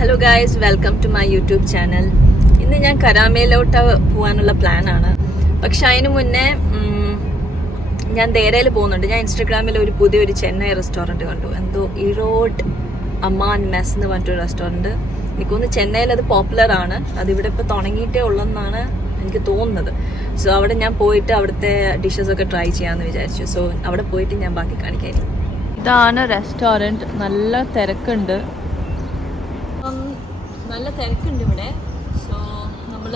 Hello guys, welcome to my YouTube channel. ഇന്ന് ഞാൻ കരാമയിലോട്ട് പോകാനുള്ള പ്ലാനാണ്. പക്ഷെ അതിന് മുന്നേ ഞാൻ ദേരയിൽ പോകുന്നുണ്ട്. ഞാൻ ഇൻസ്റ്റഗ്രാമിൽ പുതിയൊരു ചെന്നൈ റെസ്റ്റോറൻറ്റ് കണ്ടു. എന്തോ ഇറോഡ് അമ്മാൻ മെസ് എന്ന് പറഞ്ഞിട്ടൊരു റെസ്റ്റോറൻറ്റ്. എനിക്കൊന്ന് ചെന്നൈയിൽ അത് പോപ്പുലർ ആണ്. അതിവിടെ ഇപ്പോൾ തുടങ്ങിയിട്ടേ ഉള്ളെന്നാണ് എനിക്ക് തോന്നുന്നത്. സോ അവിടെ ഞാൻ പോയിട്ട് അവിടുത്തെ ഡിഷസൊക്കെ ട്രൈ ചെയ്യാമെന്ന് വിചാരിച്ചു. സോ അവിടെ പോയിട്ട് ഞാൻ ബാക്കി കാണിക്കാൻ. ഇതാണ് റെസ്റ്റോറൻറ്റ്. നല്ല തിരക്കുണ്ട് ഇവിടെ. സോ നമ്മൾ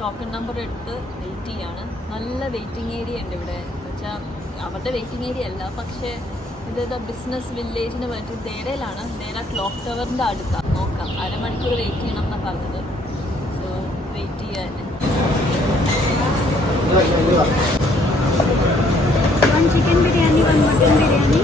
ടോക്കൺ നമ്പർ എടുത്ത് വെയിറ്റ് ചെയ്യാണ്. നല്ല വെയിറ്റിംഗ് ഏരിയ ഉണ്ട് ഇവിടെ. എന്നുവെച്ചാൽ അവരുടെ വെയിറ്റിംഗ് ഏരിയ അല്ല, പക്ഷേ ഇത് ബിസിനസ് വില്ലേജിന് പറ്റി ദേരയിലാണ്. ദേര ക്ലോക്ക് ടവറിൻ്റെ അടുത്താണ്. നോക്കാം, അരമണിക്കൂർ വെയിറ്റ് ചെയ്യണം എന്നാണ് പറഞ്ഞത്. സോ വെയിറ്റ് ചെയ്യാൻ. Chicken biryani, mutton biryani.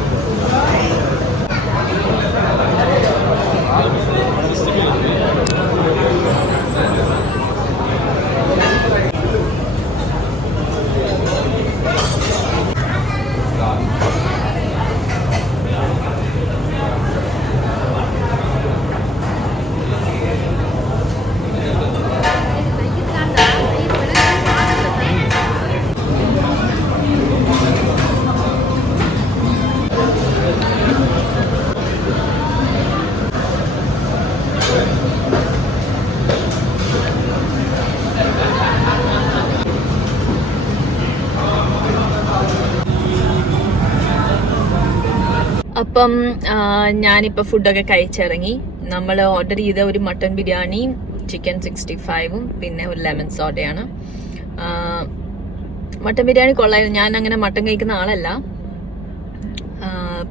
അപ്പം ഞാനിപ്പോൾ ഫുഡൊക്കെ കഴിച്ചിറങ്ങി. നമ്മൾ ഓർഡർ ചെയ്ത ഒരു മട്ടൻ ബിരിയാണിയും ചിക്കൻ 65ഉം പിന്നെ ഒരു ലെമൺ സോഡയാണ്. മട്ടൻ ബിരിയാണി കൊള്ളായിരുന്നു. ഞാൻ അങ്ങനെ മട്ടൻ കഴിക്കുന്ന ആളല്ല,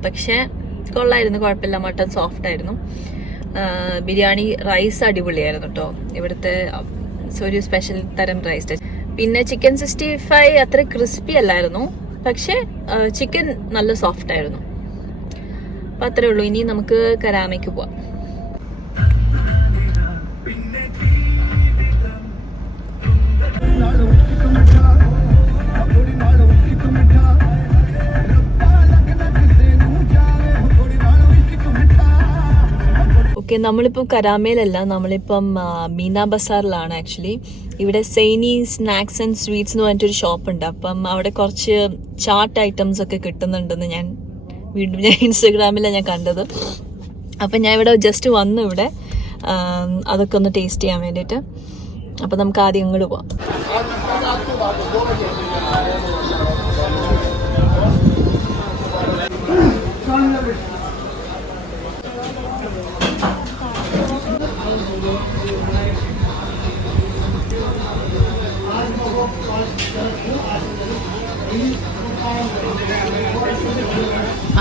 പക്ഷേ കൊള്ളായിരുന്നു, കുഴപ്പമില്ല. മട്ടൻ സോഫ്റ്റ് ആയിരുന്നു. ബിരിയാണി റൈസ് അടിപൊളിയായിരുന്നു കേട്ടോ. ഇവിടുത്തെ ഒരു സ്പെഷ്യൽ തരം റൈസ്. പിന്നെ ചിക്കൻ 65 അത്ര ക്രിസ്പി അല്ലായിരുന്നു, പക്ഷേ ചിക്കൻ നല്ല സോഫ്റ്റ് ആയിരുന്നു. അപ്പം അത്രേ ഉള്ളൂ. ഇനി നമുക്ക് കരാമയ്ക്ക് പോവാം. ഓക്കെ, നമ്മളിപ്പോൾ കരാമയിലല്ല, നമ്മളിപ്പം മീന ബസാറിലാണ്. ആക്ച്വലി ഇവിടെ സൈനി സ്നാക്സ് ആൻഡ് സ്വീറ്റ്സ് എന്ന് പറഞ്ഞിട്ടൊരു ഷോപ്പുണ്ട്. അപ്പം അവിടെ കുറച്ച് ചാട്ട് ഐറ്റംസ് ഒക്കെ കിട്ടുന്നുണ്ടെന്ന് ഞാൻ ഇൻസ്റ്റഗ്രാമിലാണ് ഞാൻ കണ്ടത്. അപ്പം ഞാൻ ഇവിടെ ജസ്റ്റ് വന്നു ഇവിടെ അതൊക്കെ ഒന്ന് ടേസ്റ്റ് ചെയ്യാൻ വേണ്ടിയിട്ട്. അപ്പം നമുക്ക് ആദ്യം ഇങ്ങോട്ട് പോവാം.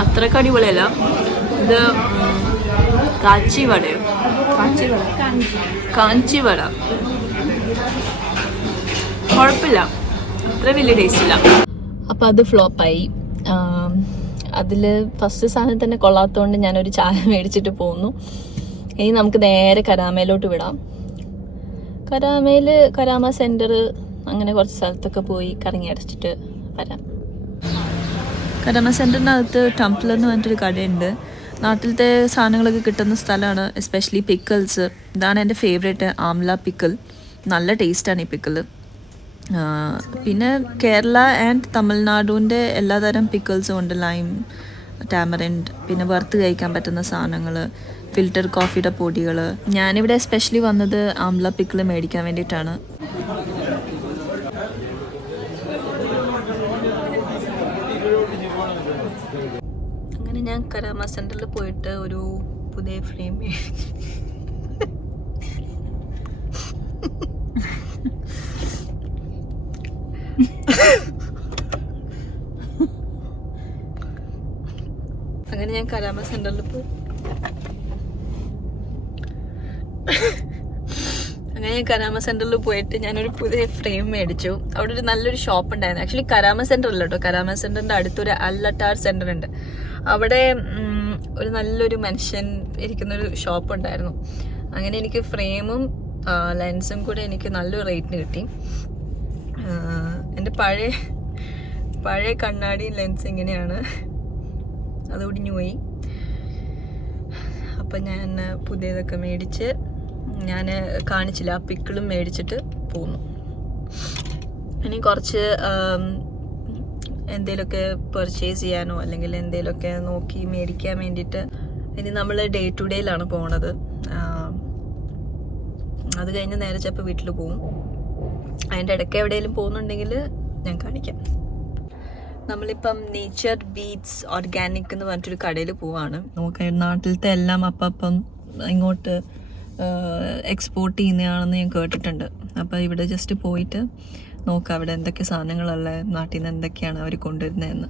അത്രക്ക് അടിപൊളിയല്ല. ഇത് കാച്ചിവടയോ കാഞ്ചിവട കുഴപ്പമില്ല, അത്ര വലിയ ടേസ്റ്റ് ഇല്ല. അപ്പം അത് ഫ്ലോപ്പായി. അതിൽ ഫസ്റ്റ് സാധനം തന്നെ കൊള്ളാത്തതുകൊണ്ട് ഞാനൊരു ചായ മേടിച്ചിട്ട് പോന്നു. ഇനി നമുക്ക് നേരെ കരാമയിലോട്ട് വിടാം. കരാമ സെൻറ്റർ അങ്ങനെ കുറച്ച് സ്ഥലത്തൊക്കെ പോയി കറങ്ങി അടച്ചിട്ട് വരാം. കരാമ സെൻറ്ററിനകത്ത് ടംപ്ലർ എന്ന് പറഞ്ഞിട്ടൊരു കടയുണ്ട്. നാട്ടിലത്തെ സാധനങ്ങളൊക്കെ കിട്ടുന്ന സ്ഥലമാണ്. Especially pickles. ഇതാണ് എൻ്റെ ഫേവറേറ്റ്, ആംല പിക്കിൾ. നല്ല ടേസ്റ്റാണ് ഈ പിക്കിൾ. പിന്നെ കേരള ആൻഡ് തമിഴ്നാടുവിൻ്റെ എല്ലാതരം പിക്കിൾസും ഉണ്ട്. ലൈം, ടാമറിൻഡ്, പിന്നെ വറുത്ത് കഴിക്കാൻ പറ്റുന്ന സാധനങ്ങൾ, ഫിൽറ്റർ കോഫിയുടെ പൊടികൾ. ഞാനിവിടെ എസ്പെഷ്യലി വന്നത് ആംല പിക്കിൾ മേടിക്കാൻ വേണ്ടിയിട്ടാണ്. അങ്ങനെ ഞാൻ കരാമ സെൻറ്ററിൽ പോയിട്ട് ഒരു പുതിയ ഫ്രെയിം അങ്ങനെ ഞാൻ കരാമ സെൻറ്ററിൽ പോയി പോയിട്ട് ഞാനൊരു പുതിയ ഫ്രെയിം മേടിച്ചു. അവിടെ ഒരു നല്ലൊരു ഷോപ്പ് ഉണ്ടായിരുന്നു. ആക്ച്വലി കരാമ സെൻറ്റർ അല്ല കേട്ടോ. കരാമ സെൻറ്ററിൻ്റെ അടുത്തൊരു അല്ലട്ടാർ സെൻറ്റർ ഉണ്ട്. അവിടെ ഒരു നല്ലൊരു മനുഷ്യൻ ഇരിക്കുന്നൊരു ഷോപ്പ് ഉണ്ടായിരുന്നു. അങ്ങനെ എനിക്ക് ഫ്രെയിമും ലെൻസും കൂടെ എനിക്ക് നല്ലൊരു റേറ്റിന് കിട്ടി. എൻ്റെ പഴയ കണ്ണാടി ലെൻസ് ഇങ്ങനെയാണ്, അത് ഒടിഞ്ഞു പോയി. അപ്പം അപ്പം ഞാൻ പുതിയതൊക്കെ മേടിച്ച് ഞാൻ കാണിച്ചില്ല, ആ പിക്കിളും മേടിച്ചിട്ട് പോന്നു. ഇനി കുറച്ച് എന്തെങ്കിലുമൊക്കെ പർച്ചേസ് ചെയ്യാനോ അല്ലെങ്കിൽ എന്തെങ്കിലുമൊക്കെ നോക്കി മേടിക്കാൻ വേണ്ടിയിട്ട് ഇനി നമ്മൾ ഡേ ടു ഡേയിലാണ് പോണത്. അത് കഴിഞ്ഞ് നേരെ ചിലപ്പോൾ വീട്ടിൽ പോകും. അതിൻ്റെ ഇടയ്ക്ക് എവിടെയെങ്കിലും പോകുന്നുണ്ടെങ്കിൽ ഞാൻ കാണിക്കാം. നമ്മളിപ്പം നേച്ചർ ബീറ്റ്സ് ഓർഗാനിക് എന്ന് പറഞ്ഞിട്ടൊരു കടയിൽ പോവാണ്. നമുക്ക് നാട്ടിലത്തെ എല്ലാം അപ്പം ഇങ്ങോട്ട് എക്സ്പോർട്ട് ചെയ്യുന്നതാണെന്ന് ഞാൻ കേട്ടിട്ടുണ്ട്. അപ്പോൾ ഇവിടെ ജസ്റ്റ് പോയിട്ട് നോക്കാം അവിടെ എന്തൊക്കെ സാധനങ്ങളുള്ള, നാട്ടിൽ നിന്ന് എന്തൊക്കെയാണ് അവർ കൊണ്ടുവരുന്നതെന്ന്.